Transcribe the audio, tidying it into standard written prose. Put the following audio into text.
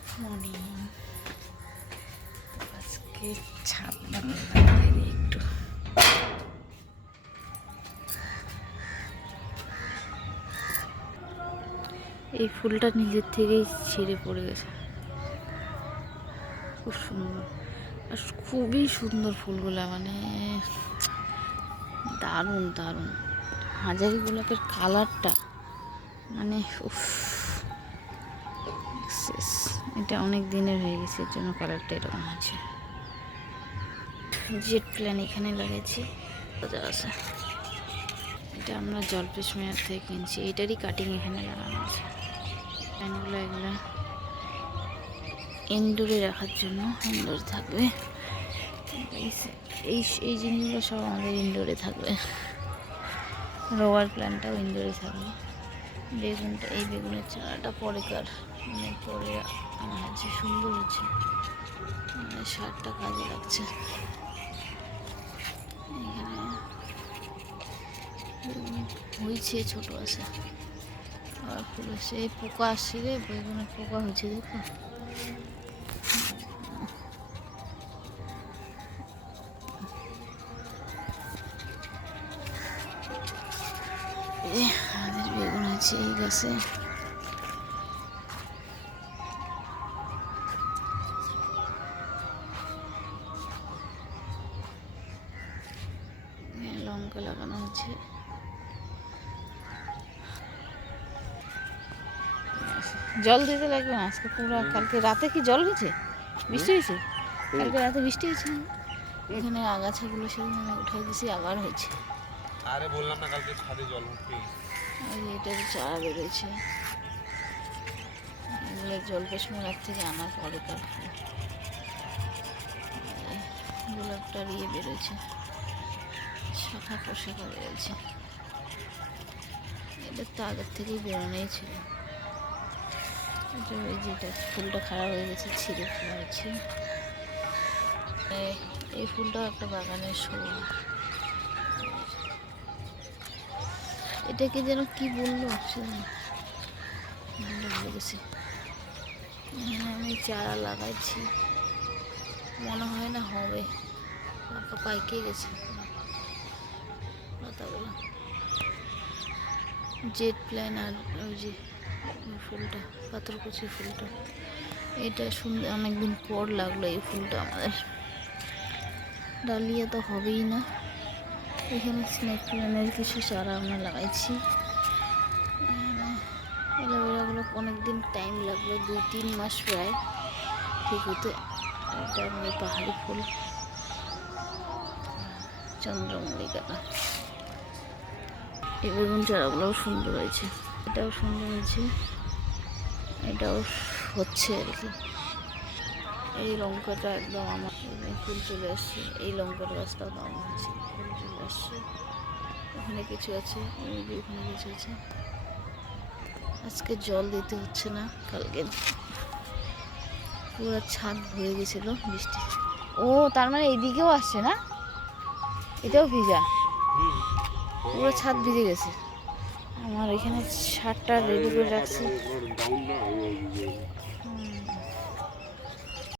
Good morning. আজকে ছাদ বাগানে একটু এই ফুলটা নিজের থেকেই ছিঁড়ে পড়ে গেছে, খুব সুন্দর আর খুবই সুন্দর ফুলগুলা, মানে দারুণ দারুণ। হাজারি গোলাপের কালারটা মানে উফ, এটা অনেক দিনের হয়ে গেছে, এর জন্য কালারটা এরকম আছে। জেট প্ল্যান এখানে লাগাইছি, আছে এটা আমরা জলপেশ মেয়ার থেকে কিনছি, এটারই কাটিং এখানে লাগানো আছে। প্ল্যানগুলো এগুলো ইনডোরে রাখার জন্য, ইনডোরে থাকবে। এই জিনিসগুলো সব আমাদের ইনডোরে থাকবে। রোয়ার প্ল্যান্টটাও ইনডোরে থাকবে। বেগুনটা, এই বেগুনের চারাটা পরেকার, মানে পরে আনা হয়েছে, সুন্দর হচ্ছে, মানে সারটা কাজে লাগছে। এখানে হয়েছে, ছোট আছে আর ফুল আছে। এই পোকা আসছে রে, বেগুনের পোকা হয়েছে, দেখো। আমাদের বেগুন আছে এই গাছে। লঙ্কা লাগানো হচ্ছে। জল দিতে লাগবে না আজকে পুরো। কালকে রাতে কি জল হয়েছে? বৃষ্টি হয়েছে কালকে রাতে? বৃষ্টি হয়েছে এখানে। আগাছাগুলো সেদিন আমি উঠাই দিয়েছি, আবার হয়েছে। আরে বললাম না কালকে ছাদে জল উঠে গেছে। এটার চারা বেরোয়েছে, এগুলো জলপেশ মেলার থেকে আনার পরে তার গোলাপটার ইয়ে বেরোয়েছে, শাখা প্রশাখা বেরোয়েছে। এটা তো আগের থেকেই বেরোনোই ছিল। এটা ওই যেটা ফুলটা খারাপ হয়ে গেছে, ছিঁড়ে ফেলা হয়েছে। এই ফুলটাও একটা বাগানের শোভা। এটাকে যেন কি বললো সেদিন, ভুলে গেছি। এখানে আমি চারা লাগাইছি, মনে হয় না হবে, পাকা পাইকে গেছে পাতাগুলো। জেট প্ল্যান আর ওই যে ফুলটা, পাথরকুচি ফুলটা, এটা সুন্দর। অনেকদিন পর লাগলো এই ফুলটা আমাদের। ডালিয়া তো হবেই না। এখানে স্নেক প্ল্যানের কিছু চারা আমরা লাগাইছি। অ্যালোভেরাগুলো অনেকদিন টাইম লাগলো, 2-3 মাস প্রায় ঠিক হতে। এটা আমাদের পাহাড়ি ফুল, চন্দ্রমল্লিকাটা। এই বেগুন চারাগুলোও সুন্দর হয়েছে, এটাও সুন্দর হয়েছে, এটাও হচ্ছে আর কি। এই লঙ্কাটা একদম আমার, ফুল চলে আসছে। এই লঙ্কার গাছটাও দাম হয়েছে, ফুল চলে আসছে। ওখানে কিছু আছে, ওখানে কিছু আছে। আজকে জল দিতে হচ্ছে না, কালকে পুরো ছাদ ভরে গেছিল বৃষ্টি। ও তার মানে এইদিকেও আসছে না, এটাও ভিজা, পুরো ছাদ ভিজে গেছে। আমার এখানে সারটা রেডি করে রাখছি।